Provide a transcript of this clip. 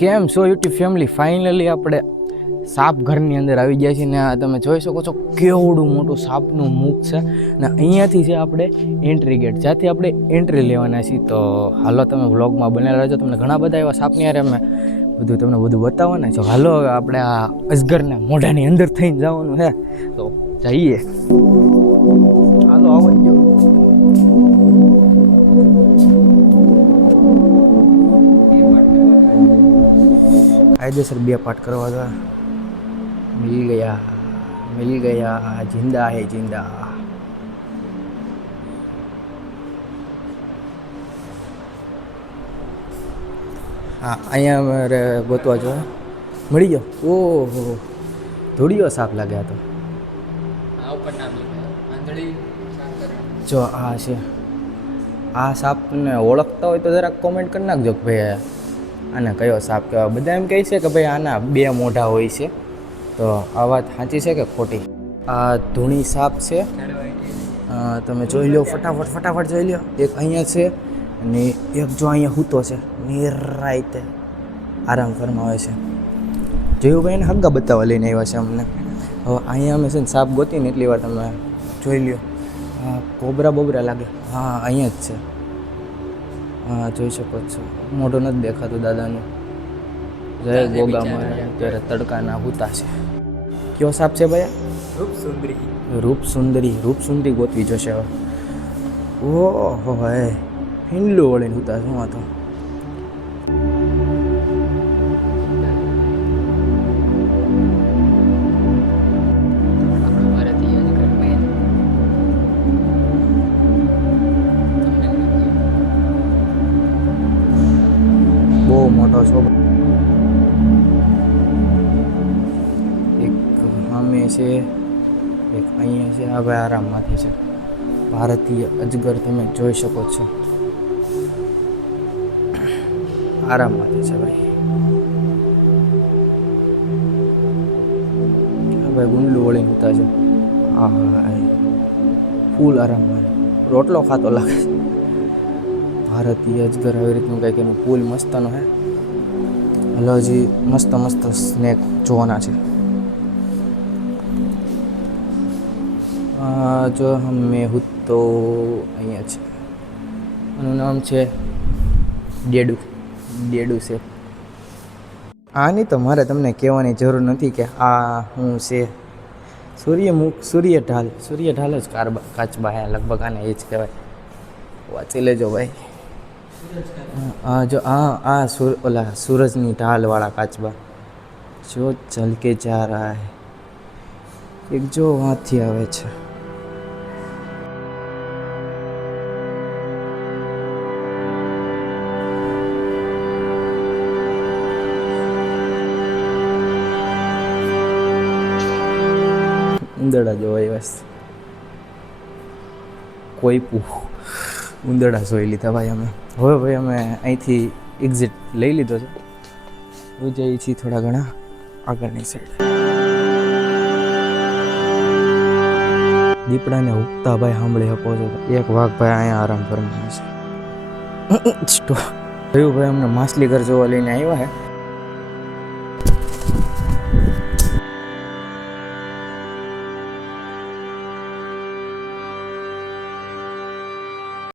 કેમ છો YouTube family? Finally આપણે સાપ ઘરની અંદર આવી ગયા છીએ ને આ તમે જોઈ શકો છો કેવડું મોટું સાપનું મુખ છે ને અહીંયાથી છે આપણે એન્ટ્રી ગેટ, જ્યાંથી આપણે એન્ટ્રી લેવાના છીએ. તો હાલો તમે વ્લોગમાં બનેલા રહેજો, તમને ઘણા બધા એવા સાપની યારે અમે તમને બધું બતાવવાના છો. હાલો હવે આપણે આ અજગરના મોઢાની અંદર થઈને જવાનું છે, તો જઈએ. હાલો આવજો. કાયદેસર 2 પાઠ કરવા હતા. મિલ ગયા જિંદા હે જિંદા. હા, અહીંયા અમારે ગોતવા જો મળી ગયો. ઓહો, ધોળિયો સાપ લાગ્યા તો. જો આ છે, આ સાપને ઓળખતા હોય તો જરાક કોમેન્ટ કરી નાખજો કે ભાઈ આને કયો સાપ કહેવાય. બધા એમ કહે છે કે ભાઈ આના 2 મોઢા હોય છે, તો આ વાત સાચી છે કે ખોટી? આ ધૂણી સાપ છે, તમે જોઈ લો, ફટાફટ જોઈ લો. એક અહીંયા છે અને એક જો અહીંયા સૂતો છે, નિરાયતે આરામ ફરમાવે છે. જોયું ભાઈ, એને હગ્ગા બતાવવા લઈને આવ્યા છે અમને. હવે અહીંયા અમે છે ને સાપ ગોતીને એટલી વાર તમે જોઈ લ્યો. હા, કોબરા બોબરા લાગે. હા, અહીંયા જ છે. હા, જોઈ શકો છો. મોઢું નથી દેખાતું દાદાનું. જય ગોગા મારા, ત્યારે તડકાના હુતા છે. કયો સાપ છે ભાઈ? રૂપસુંદરી ગોતવી જશે હવે. ઓહો હે, હિંડલું વળીને હુતા શું આ તો. બહુ મોટો છો. એક સામે છે, એક અહીંયા છે. હવે આરામમાંથી છે. ભારતીય અજગર તમે જોઈ શકો છો, આરામમાંથી છે ભાઈ. ભાઈ ગુંડલું વળીને ઉતા છે. હા હા, ફૂલ આરામમાં રોટલો ખાતો લાગે છે. ભારતીય અજગર આવી રીતનું કંઈક એનું પુલ મસ્તનો હે. હલો, હજી મસ્ત સ્નેક જોવાના છે. જો મેં હું તો અહીંયા છે. એનું નામ છે ડેડુ છે. આની તો મારે તમને કહેવાની જરૂર નથી કે આ શું છે. સૂર્યઢાલ જ કાચબા હે લગભગ, આને એ જ કહેવાય. વાંચી લેજો ભાઈ. હા, જો આ ઓલા સૂરજની ઢાલવાળા કાચબા જો ચલકે જા રહા હે. એક જો વાંથી આવે છે. ઉંદરડા જોવાય બસ. કોઈ ઉંદરડા જોઈ લીધા ભાઈ અમે. હવે ભાઈ અમે અહીંથી એક્ઝિટ લઈ લીધો છે. હવે જઈએ છીએ થોડા ઘણા આગળની સાઈડ. દીપડાને ઉગતા ભાઈ સાંભળી શકો છો. એક વાઘ ભાઈ અહીંયા આરામ ફરમાવે છે. જોયું ભાઈ, અમને માછલી ઘર જોવા લઈને આવ્યા છે.